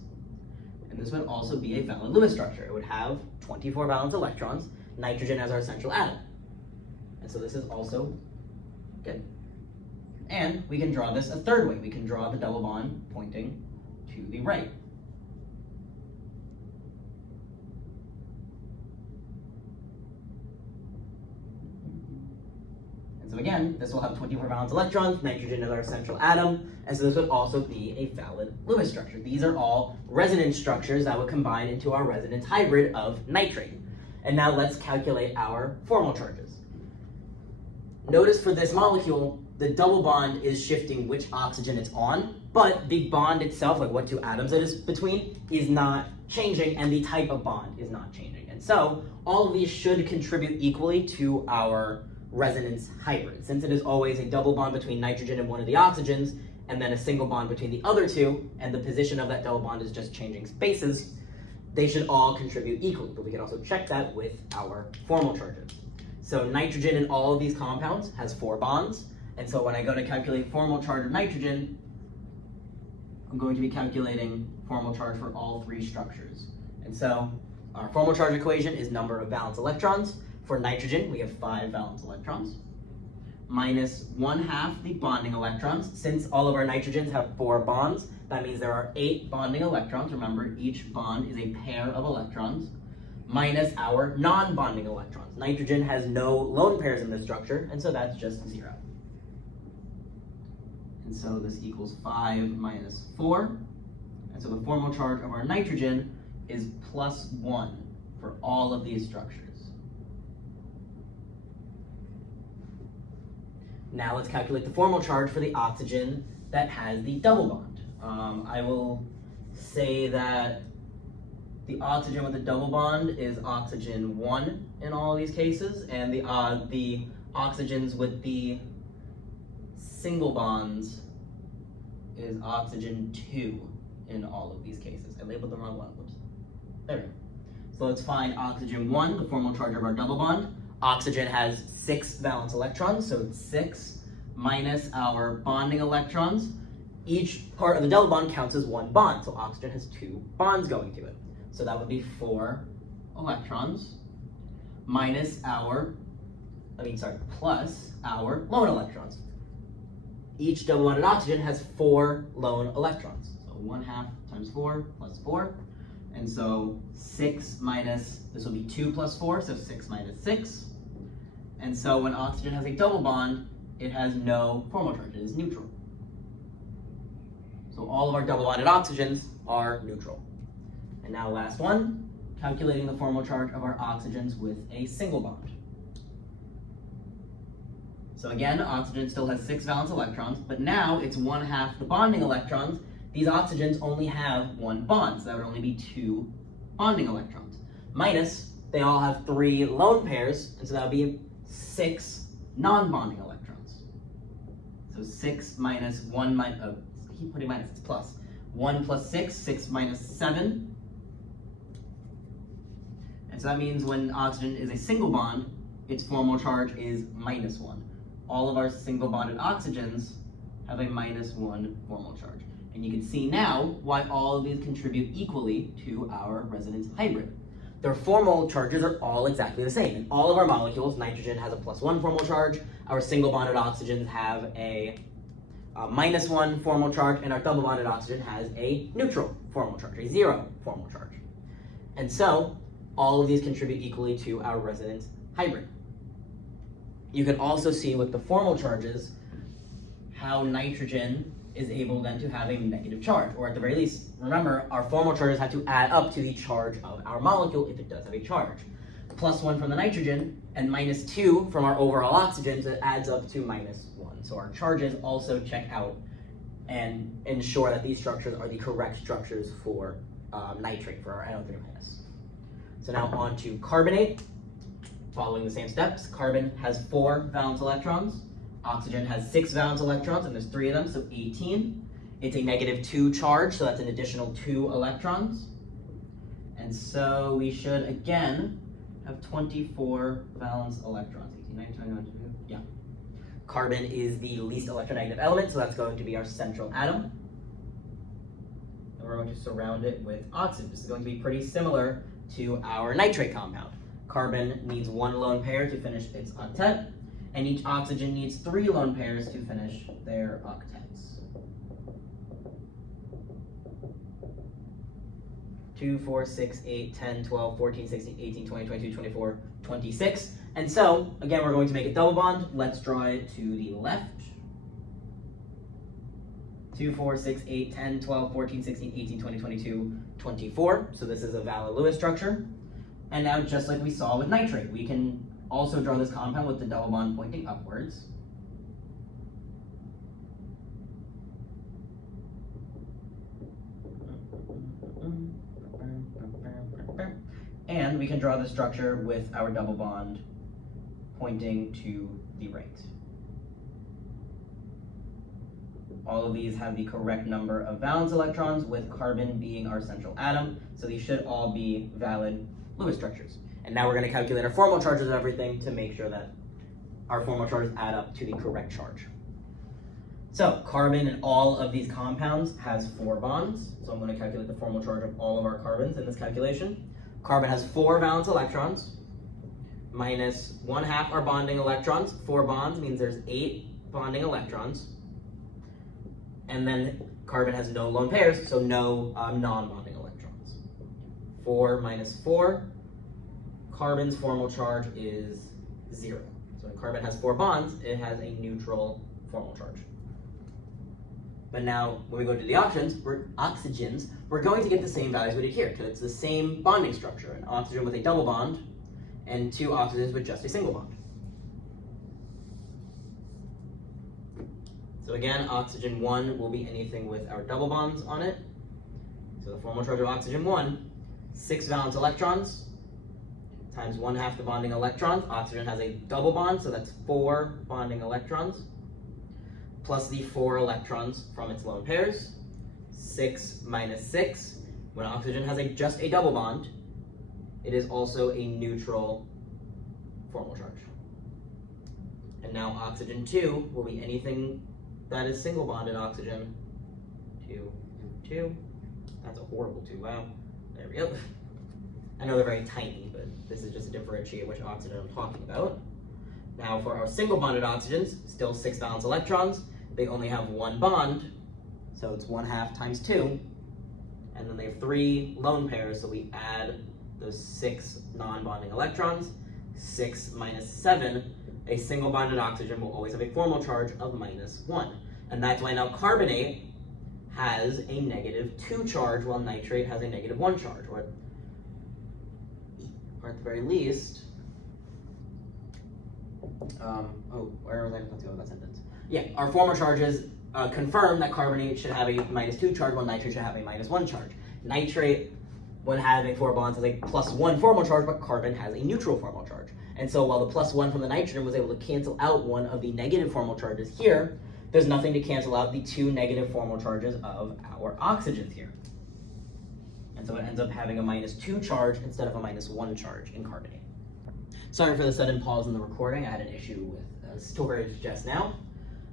And this would also be a valid Lewis structure. It would have 24 valence electrons, nitrogen as our central atom. And so this is also good. And we can draw this a third way. We can draw the double bond pointing to the right. So again, this will have 24 valence electrons, nitrogen is our central atom, and so this would also be a valid Lewis structure. These are all resonance structures that would combine into our resonance hybrid of nitrate. And now let's calculate our formal charges. Notice for this molecule, the double bond is shifting which oxygen it's on, but the bond itself, like what 2 atoms it is between, is not changing, and the type of bond is not changing. And so all of these should contribute equally to our resonance hybrid. Since it is always a double bond between nitrogen and one of the oxygens, and then a single bond between the other 2, and the position of that double bond is just changing spaces, they should all contribute equally. But we can also check that with our formal charges. So nitrogen in all of these compounds has 4 bonds, and so when I go to calculate formal charge of nitrogen, I'm going to be calculating formal charge for all 3 structures. And so our formal charge equation is number of valence electrons. For nitrogen, we have 5 valence electrons, minus 1/2 the bonding electrons. Since all of our nitrogens have 4 bonds, that means there are 8 bonding electrons. Remember, each bond is a pair of electrons, minus our non-bonding electrons. Nitrogen has no lone pairs in this structure, and so that's just 0. And so this equals 5 minus 4. And so the formal charge of our nitrogen is +1 for all of these structures. Now let's calculate the formal charge for the oxygen that has the double bond. I will say that the oxygen with the double bond is oxygen 1 in all of these cases, and the oxygens with the single bonds is oxygen 2 in all of these cases. I labeled the wrong one. Whoops. There we go. So let's find oxygen 1, the formal charge of our double bond. Oxygen has 6 valence electrons, so it's 6 minus our bonding electrons. Each part of the double bond counts as 1 bond, so oxygen has 2 bonds going to it. So that would be 4 electrons minus plus our lone electrons. Each double bonded oxygen has 4 lone electrons. So 1/2 times 4 plus 4. And so 6 minus, this will be 2 plus 4, so 6 minus 6. And so when oxygen has a double bond, it has no formal charge, it is neutral. So all of our double bonded oxygens are neutral. And now last one, calculating the formal charge of our oxygens with a single bond. So again, oxygen still has 6 valence electrons, but now it's 1/2 the bonding electrons. These oxygens only have 1 bond, so that would only be 2 bonding electrons. Minus, they all have 3 lone pairs, and so that would be 6 non-bonding electrons. So 6 minus 1 minus, keep putting minus, it's plus. 1 plus 6, 6 minus 7. And so that means when oxygen is a single bond, its formal charge is minus 1. All of our single bonded oxygens have a minus 1 formal charge. And you can see now why all of these contribute equally to our resonance hybrid. Their formal charges are all exactly the same. In all of our molecules, nitrogen has a +1 formal charge, our single bonded oxygens have a -1 formal charge, and our double bonded oxygen has a neutral formal charge, a 0 formal charge. And so, all of these contribute equally to our resonance hybrid. You can also see with the formal charges how nitrogen is able then to have a negative charge, or at the very least, remember, our formal charges have to add up to the charge of our molecule if it does have a charge. +1 from the nitrogen and -2 from our overall oxygen, so it adds up to -1. So our charges also check out and ensure that these structures are the correct structures for nitrate, for our NO3-. So now on to carbonate. Following the same steps, carbon has 4 valence electrons. Oxygen has 6 valence electrons, and there's 3 of them, so 18. It's a -2 charge, so that's an additional 2 electrons. And so we should, again, have 24 valence electrons. 18, 19, 20, 22, yeah. Carbon is the least electronegative element, so that's going to be our central atom. And we're going to surround it with oxygen. This is going to be pretty similar to our nitrate compound. Carbon needs 1 lone pair to finish its octet, and each oxygen needs 3 lone pairs to finish their octets. 2, 4, 6, 8, 10, 12, 14, 16, 18, 20, 22, 24, 26. And so, again, we're going to make a double bond. Let's draw it to the left. 2, 4, 6, 8, 10, 12, 14, 16, 18, 20, 22, 24. So this is a valid Lewis structure. And now, just like we saw with nitrate, we can also draw this compound with the double bond pointing upwards. And we can draw the structure with our double bond pointing to the right. All of these have the correct number of valence electrons, with carbon being our central atom, so these should all be valid Lewis structures. And now we're going to calculate our formal charges of everything to make sure that our formal charges add up to the correct charge. So carbon in all of these compounds has 4 bonds. So I'm going to calculate the formal charge of all of our carbons in this calculation. Carbon has 4 valence electrons, minus 1/2 are bonding electrons. 4 bonds means there's 8 bonding electrons. And then carbon has no lone pairs, so no non-bonding electrons. 4 minus 4. Carbon's formal charge is 0. So when carbon has 4 bonds, it has a neutral formal charge. But now, when we go to the oxygens, we're going to get the same values we did here, because it's the same bonding structure, an oxygen with a double bond, and 2 oxygens with just a single bond. So again, oxygen 1 will be anything with our double bonds on it. So the formal charge of oxygen 1, 6 valence electrons, times 1/2 the bonding electrons. Oxygen has a double bond, so that's 4 bonding electrons, plus the 4 electrons from its lone pairs. 6 minus 6. When oxygen has just a double bond, it is also a neutral formal charge. And now oxygen 2 will be anything that is single bonded oxygen. 2, 2. That's a horrible 2, wow. There we go. I know they're very tiny, but this is just to differentiate which oxygen I'm talking about. Now for our single bonded oxygens, still 6 valence electrons. They only have 1 bond, so it's 1/2 times 2. And then they have 3 lone pairs, so we add those 6 non-bonding electrons. 6 minus 7, a single bonded oxygen will always have a formal charge of -1. And that's why now carbonate has a -2 charge, while nitrate has a -1 charge. Or at the very least, where was I supposed to go with that sentence? Yeah, our formal charges confirm that carbonate should have a -2 charge, while nitrate should have a -1 charge. Nitrate, when having 4 bonds, has a +1 formal charge, but carbon has a neutral formal charge. And so while the +1 from the nitrogen was able to cancel out one of the negative formal charges here, there's nothing to cancel out the 2 negative formal charges of our oxygens here. And so it ends up having a -2 charge instead of a -1 charge in carbonate. Sorry for the sudden pause in the recording. I had an issue with storage just now.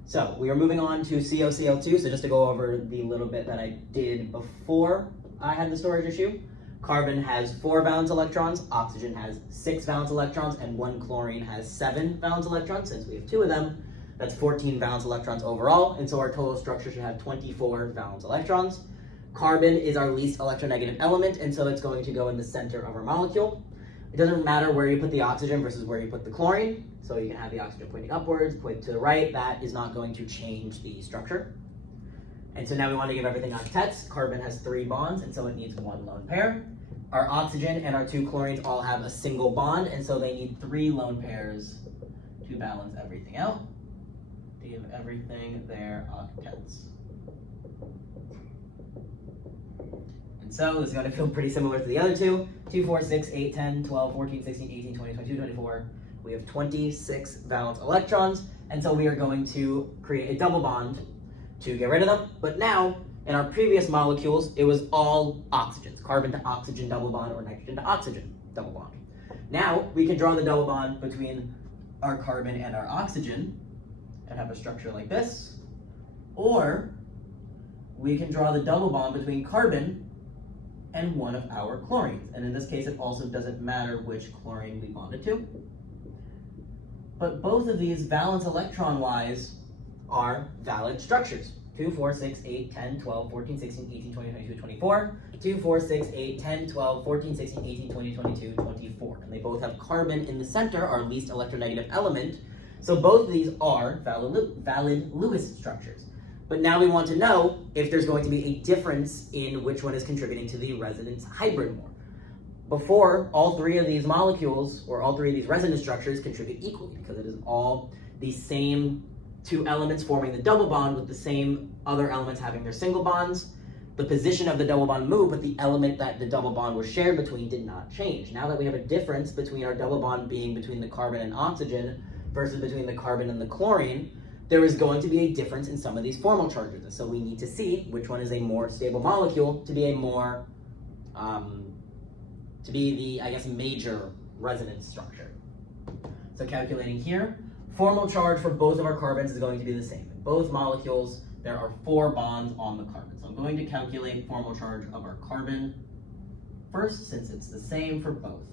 So we are moving on to COCl2. So just to go over the little bit that I did before I had the storage issue. Carbon has 4 valence electrons, oxygen has 6 valence electrons, and 1 chlorine has 7 valence electrons. Since we have 2 of them, that's 14 valence electrons overall, and so our total structure should have 24 valence electrons. Carbon is our least electronegative element, and so it's going to go in the center of our molecule. It doesn't matter where you put the oxygen versus where you put the chlorine, so you can have the oxygen pointing upwards, point to the right. That is not going to change the structure. And so now we want to give everything octets. Carbon has 3 bonds, and so it needs 1 lone pair. Our oxygen and our 2 chlorines all have a single bond, and so they need 3 lone pairs to balance everything out, to give everything their octets. And so this is going to feel pretty similar to the other two. 2, 4, 6, 8, 10, 12, 14, 16, 18, 20, 22, 24. We have 26 valence electrons, and so we are going to create a double bond to get rid of them. But now, in our previous molecules, it was all oxygens, carbon to oxygen double bond or nitrogen to oxygen double bond. Now, we can draw the double bond between our carbon and our oxygen and have a structure like this, or we can draw the double bond between carbon and one of our chlorines. And in this case, it also doesn't matter which chlorine we bonded to. But both of these valence electron-wise are valid structures. 2, 4, 6, 8, 10, 12, 14, 16, 18, 20, 22, 24. 2, 4, 6, 8, 10, 12, 14, 16, 18, 20, 22, 24. And they both have carbon in the center, our least electronegative element. So both of these are valid Lewis structures. But now we want to know if there's going to be a difference in which one is contributing to the resonance hybrid more. Before, all 3 of these molecules, or all 3 of these resonance structures, contribute equally, because it is all the same 2 elements forming the double bond with the same other elements having their single bonds. The position of the double bond moved, but the element that the double bond was shared between did not change. Now that we have a difference between our double bond being between the carbon and oxygen versus between the carbon and the chlorine, there is going to be a difference in some of these formal charges. And so we need to see which one is a more stable molecule to be a more, to be the, I guess, major resonance structure. So calculating here, formal charge for both of our carbons is going to be the same. In both molecules, there are 4 bonds on the carbon. So I'm going to calculate formal charge of our carbon first, since it's the same for both.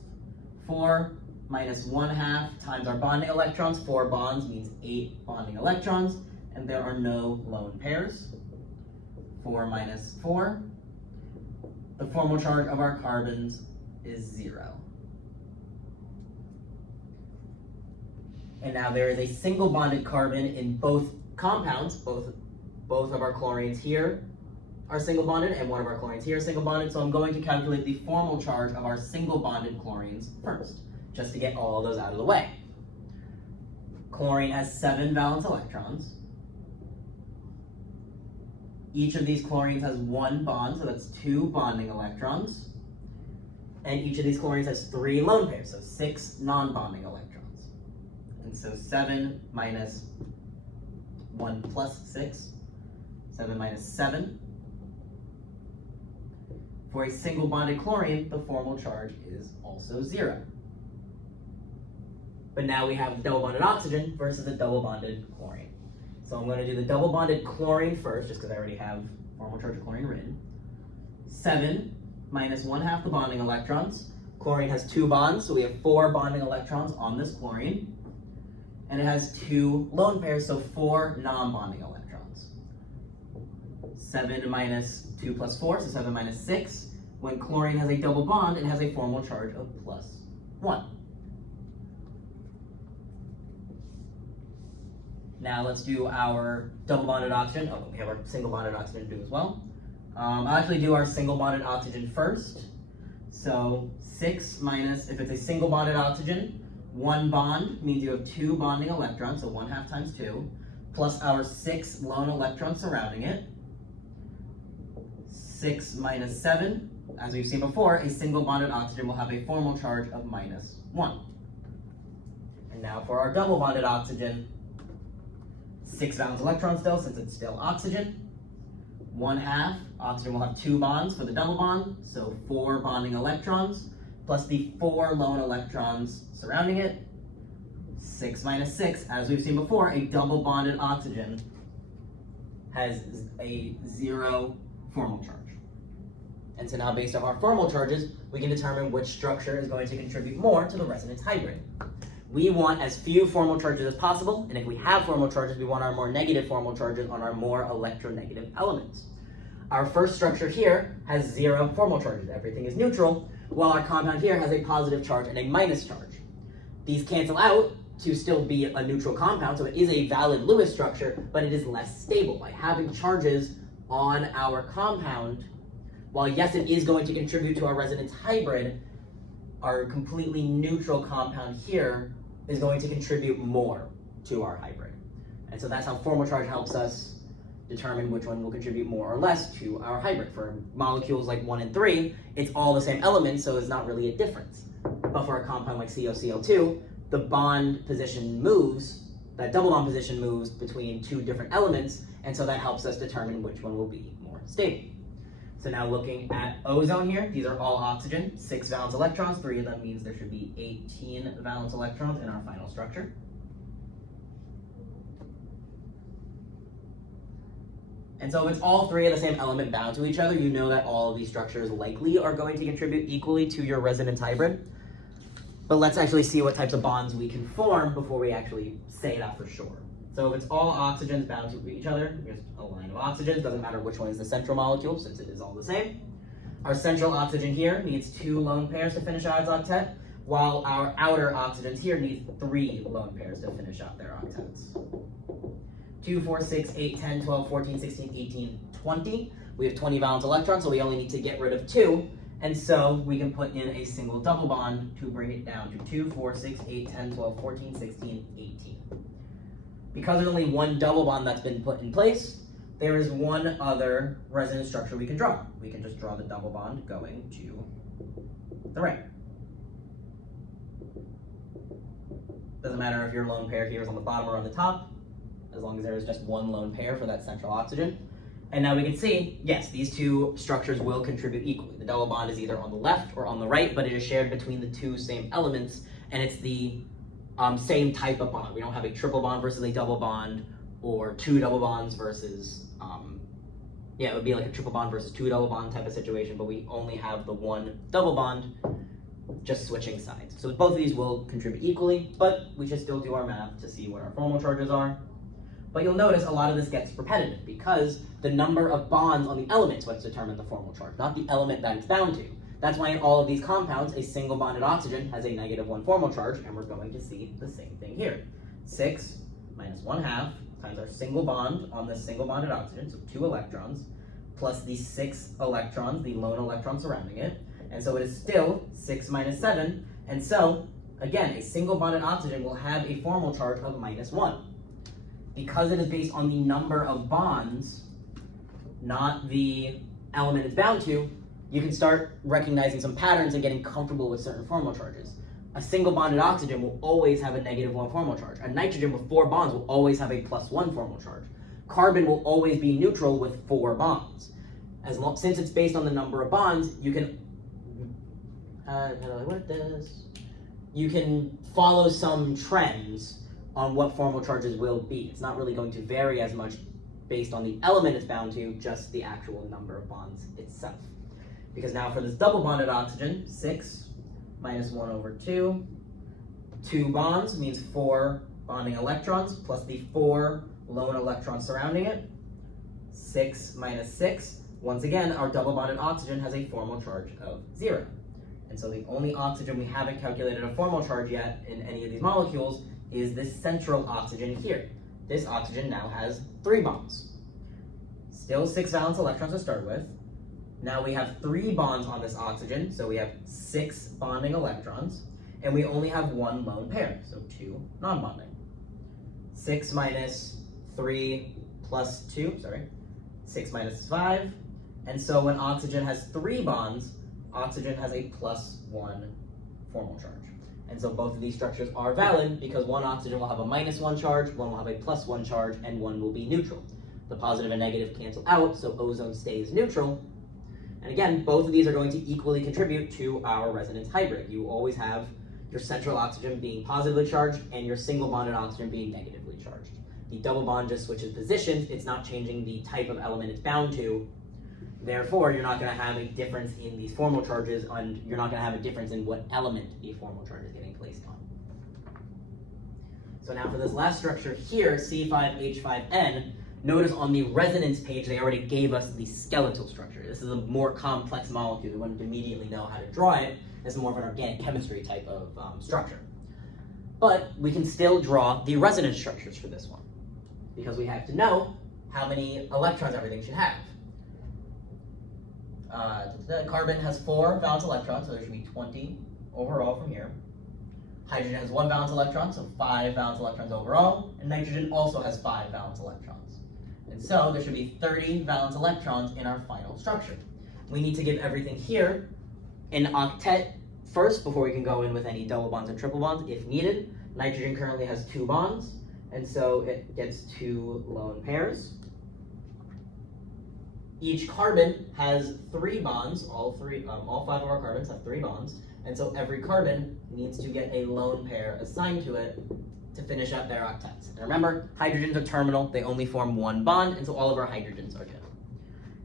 4 minus 1/2 times our bonding electrons. 4 bonds means 8 bonding electrons, and there are no lone pairs. 4 minus 4. The formal charge of our carbons is 0. And now there is a single bonded carbon in both compounds. Both of our chlorines here are single bonded, and one of our chlorines here is single bonded. So I'm going to calculate the formal charge of our single bonded chlorines first, just to get all of those out of the way. Chlorine has 7 valence electrons. Each of these chlorines has 1 bond, so that's 2 bonding electrons. And each of these chlorines has 3 lone pairs, so 6 non-bonding electrons. And so 7 minus 1 plus 6, 7 minus 7. For a single bonded chlorine, the formal charge is also 0. But now we have double bonded oxygen versus a double bonded chlorine. So I'm going to do the double bonded chlorine first, just because I already have formal charge of chlorine written. 7 minus 1/2 the bonding electrons. Chlorine has 2 bonds, so we have 4 bonding electrons on this chlorine. And it has 2 lone pairs, so 4 non-bonding electrons. 7 minus 2 plus 4, so 7 minus 6. When chlorine has a double bond, it has a formal charge of +1. Now let's do our double bonded oxygen. Oh, we have our single bonded oxygen to do as well. I'll actually do our single bonded oxygen first. So 6 minus, if it's a single bonded oxygen, 1 bond means you have 2 bonding electrons, so 1/2 times 2, plus our 6 lone electrons surrounding it. 6 minus 7, as we've seen before, a single bonded oxygen will have a formal charge of -1. now for our double bonded oxygen, 6 valence electrons still, since it's still oxygen. 1/2, oxygen will have 2 bonds for the double bond, so 4 bonding electrons, plus the 4 lone electrons surrounding it. 6 minus 6, as we've seen before, a double bonded oxygen has a 0 formal charge. And so now based on our formal charges, we can determine which structure is going to contribute more to the resonance hybrid. We want as few formal charges as possible, and if we have formal charges, we want our more negative formal charges on our more electronegative elements. Our first structure here has 0 formal charges. Everything is neutral, while our compound here has a positive charge and a minus charge. These cancel out to still be a neutral compound, so it is a valid Lewis structure, but it is less stable. By having charges on our compound, while yes, it is going to contribute to our resonance hybrid, our completely neutral compound here is going to contribute more to our hybrid. And so that's how formal charge helps us determine which one will contribute more or less to our hybrid. For molecules like 1 and 3, it's all the same elements, so it's not really a difference. But for a compound like COCl2, the bond position moves, that double bond position moves between 2 different elements, and so that helps us determine which one will be more stable. So now looking at ozone here, these are all oxygen, 6 valence electrons, 3 of them means there should be 18 valence electrons in our final structure. And so if it's all 3 of the same element bound to each other, you know that all of these structures likely are going to contribute equally to your resonance hybrid. But let's actually see what types of bonds we can form before we actually say that for sure. So if it's all oxygens bound to each other, here's a line of oxygens, doesn't matter which one is the central molecule since it is all the same. Our central oxygen here needs 2 lone pairs to finish out its octet, while our outer oxygens here need 3 lone pairs to finish out their octets. 2, 4, 6, 8, 10, 12, 14, 16, 18, 20. We have 20 valence electrons, so we only need to get rid of 2. And so we can put in a single double bond to bring it down to 2, 4, 6, 8, 10, 12, 14, 16, 18. Because there's only one double bond that's been put in place, there is one other resonance structure we can draw. We can just draw the double bond going to the right. Doesn't matter if your lone pair here is on the bottom or on the top, as long as there is just one lone pair for that central oxygen. And now we can see, yes, these 2 structures will contribute equally. The double bond is either on the left or on the right, but it is shared between the 2 same elements, and it's the same type of bond. We don't have a triple bond versus a double bond, or 2 double bonds versus, it would be like a triple bond versus 2 double bond type of situation, but we only have the 1 double bond, just switching sides. So both of these will contribute equally, but we should still do our math to see what our formal charges are. But you'll notice a lot of this gets repetitive because the number of bonds on the element is what's determined the formal charge, not the element that it's bound to. That's why in all of these compounds, a single bonded oxygen has a -1 formal charge, and we're going to see the same thing here. 6 minus 1/2 times our single bond on this single bonded oxygen, so 2 electrons, plus the 6 electrons, the lone electron surrounding it. And so it is still 6 minus 7, and so, again, a single bonded oxygen will have a formal charge of -1. Because it is based on the number of bonds, not the element it's bound to, you can start recognizing some patterns and getting comfortable with certain formal charges. A single bonded oxygen will always have a -1 formal charge. A nitrogen with 4 bonds will always have a +1 formal charge. Carbon will always be neutral with 4 bonds. Since it's based on the number of bonds, you can you can follow some trends on what formal charges will be. It's not really going to vary as much based on the element it's bound to, just the actual number of bonds itself. Because now for this double bonded oxygen, 6 minus 1/2, 2 bonds means 4 bonding electrons plus the 4 lone electrons surrounding it. 6 minus 6, once again, our double bonded oxygen has a formal charge of 0. And so the only oxygen we haven't calculated a formal charge yet in any of these molecules is this central oxygen here. This oxygen now has 3 bonds. Still 6 valence electrons to start with. Now we have 3 bonds on this oxygen, so we have 6 bonding electrons, and we only have 1 lone pair, so 2 non-bonding. 6 minus 3 plus 2, 6 minus 5, and so when oxygen has 3 bonds, oxygen has a +1 formal charge. And so both of these structures are valid because one oxygen will have a -1 charge, one will have a +1 charge, and one will be neutral. The positive and negative cancel out, so ozone stays neutral. And again, both of these are going to equally contribute to our resonance hybrid. You always have your central oxygen being positively charged and your single bonded oxygen being negatively charged. The double bond just switches positions. It's not changing the type of element it's bound to. Therefore, you're not going to have a difference in these formal charges, and you're not going to have a difference in what element the formal charge is getting placed on. So now for this last structure here, C5H5N, notice on the resonance page, they already gave us the skeletal structure. This is a more complex molecule. We wouldn't immediately know how to draw it. This is more of an organic chemistry type of structure. But we can still draw the resonance structures for this one, because we have to know how many electrons everything should have. The carbon has 4 valence electrons, so there should be 20 overall from here. Hydrogen has 1 valence electron, so 5 valence electrons overall, and nitrogen also has 5 valence electrons. And so there should be 30 valence electrons in our final structure. We need to give everything here an octet first before we can go in with any double bonds and triple bonds if needed. Nitrogen currently has 2 bonds, and so it gets 2 lone pairs. Each carbon has 3 bonds. All 5 of our carbons have 3 bonds, and so every carbon needs to get a lone pair assigned to it to finish up their octets. And remember, hydrogens are terminal. They only form 1 bond, and so all of our hydrogens are good.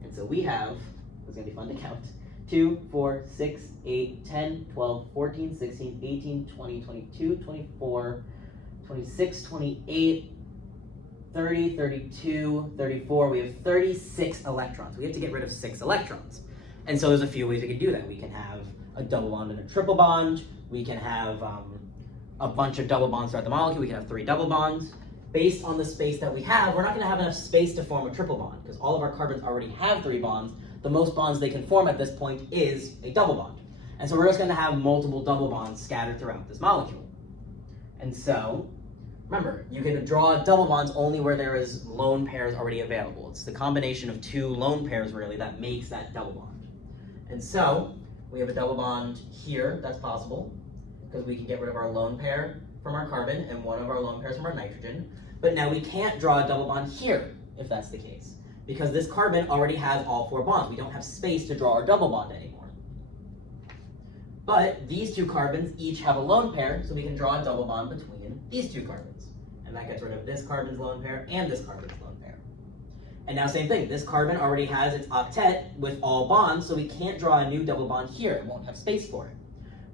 And so we have, it's going to be fun to count, 2, 4, 6, 8, 10, 12, 14, 16, 18, 20, 22, 24, 26, 28, 30, 32, 34, we have 36 electrons. We have to get rid of 6 electrons. And so there's a few ways we can do that. We can have a double bond and a triple bond. We can have a bunch of double bonds throughout the molecule. We can have 3 double bonds. Based on the space that we have, we're not going to have enough space to form a triple bond because all of our carbons already have 3 bonds. The most bonds they can form at this point is a double bond. And so we're just going to have multiple double bonds scattered throughout this molecule. And so remember, you can draw double bonds only where there is lone pairs already available. It's the combination of 2 lone pairs, really, that makes that double bond. And so, we have a double bond here that's possible, because we can get rid of our lone pair from our carbon and one of our lone pairs from our nitrogen. But now we can't draw a double bond here, if that's the case, because this carbon already has all 4 bonds. We don't have space to draw our double bond anymore. But these 2 carbons each have a lone pair, so we can draw a double bond between these 2 carbons. And that gets rid of this carbon's lone pair and this carbon's lone pair. And now same thing, this carbon already has its octet with all bonds, so we can't draw a new double bond here. It won't have space for it.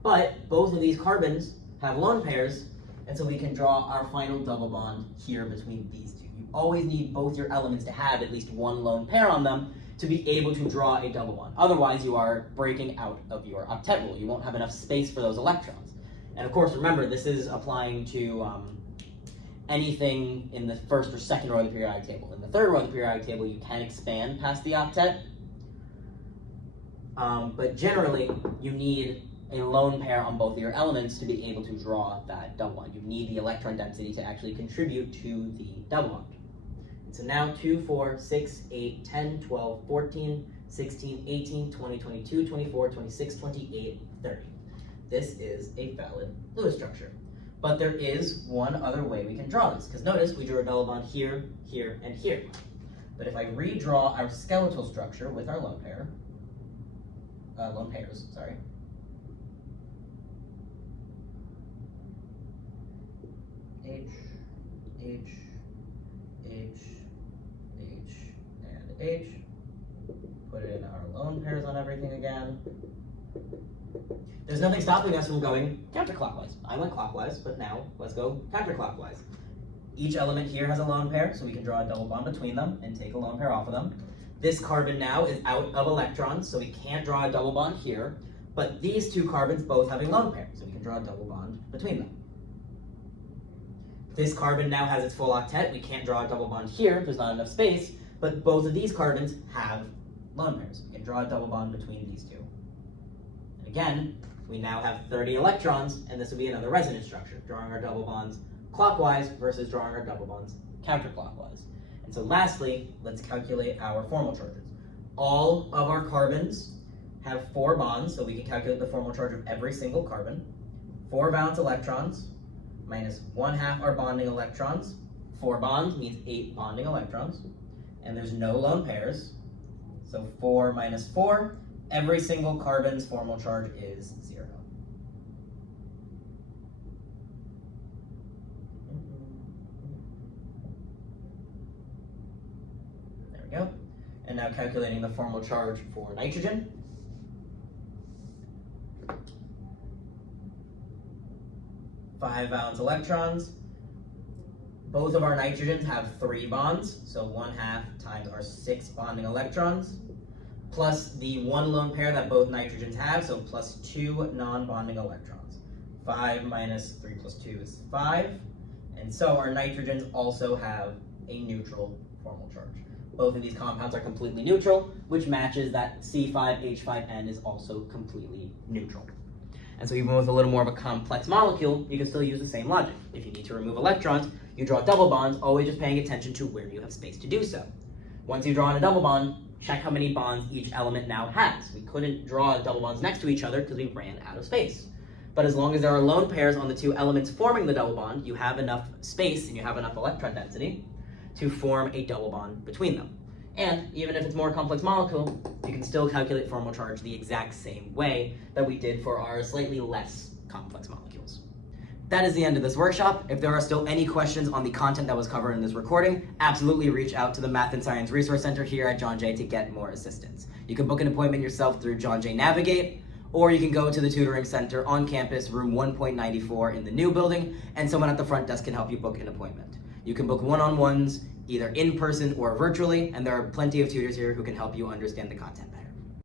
But both of these carbons have lone pairs, and so we can draw our final double bond here between these 2. You always need both your elements to have at least 1 lone pair on them to be able to draw a double bond. Otherwise, you are breaking out of your octet rule. You won't have enough space for those electrons. And of course, remember, this is applying to anything in the first or second row of the periodic table. In the third row of the periodic table, you can expand past the octet, but generally, you need a lone pair on both of your elements to be able to draw that double bond. You need the electron density to actually contribute to the double bond. And so now 2, 4, 6, 8, 10, 12, 14, 16, 18, 20, 22, 24, 26, 28, 30. This is a valid Lewis structure. But there is one other way we can draw this, because notice we drew a double bond here, here, and here. But if I redraw our skeletal structure with our lone pairs, H, H, H, H, and H. Put in our lone pairs on everything again. There's nothing stopping us from going counterclockwise. I went clockwise, but now let's go counterclockwise. Each element here has a lone pair, so we can draw a double bond between them and take a lone pair off of them. This carbon now is out of electrons, so we can't draw a double bond here, but these 2 carbons both have a lone pair, so we can draw a double bond between them. This carbon now has its full octet. We can't draw a double bond here, there's not enough space, but both of these carbons have lone pairs. We can draw a double bond between these 2. And again, we now have 30 electrons, and this will be another resonance structure, drawing our double bonds clockwise versus drawing our double bonds counterclockwise. And so lastly, let's calculate our formal charges. All of our carbons have 4 bonds, so we can calculate the formal charge of every single carbon. 4 valence electrons minus 1/2 our bonding electrons. 4 bonds means 8 bonding electrons. And there's no lone pairs. So 4 minus 4, every single carbon's formal charge is 0. There we go. And now calculating the formal charge for nitrogen. Five valence electrons. Both of our nitrogens have 3 bonds, so 1/2 times our 6 bonding electrons, plus the 1 lone pair that both nitrogens have, so plus 2 non-bonding electrons. 5 minus 3 plus 2 is 5, and so our nitrogens also have a neutral formal charge. Both of these compounds are completely neutral, which matches that C5H5N is also completely neutral. And so even with a little more of a complex molecule, you can still use the same logic. If you need to remove electrons, you draw double bonds, always just paying attention to where you have space to do so. Once you draw in a double bond, check how many bonds each element now has. We couldn't draw double bonds next to each other because we ran out of space. But as long as there are lone pairs on the 2 elements forming the double bond, you have enough space and you have enough electron density to form a double bond between them. And even if it's a more complex molecule, you can still calculate formal charge the exact same way that we did for our slightly less complex molecules. That is the end of this workshop. If there are still any questions on the content that was covered in this recording, absolutely reach out to the Math and Science Resource Center here at John Jay to get more assistance. You can book an appointment yourself through John Jay Navigate, or you can go to the Tutoring Center on campus, room 1.94 in the new building, and someone at the front desk can help you book an appointment. You can book one-on-ones either in person or virtually, and there are plenty of tutors here who can help you understand the content better.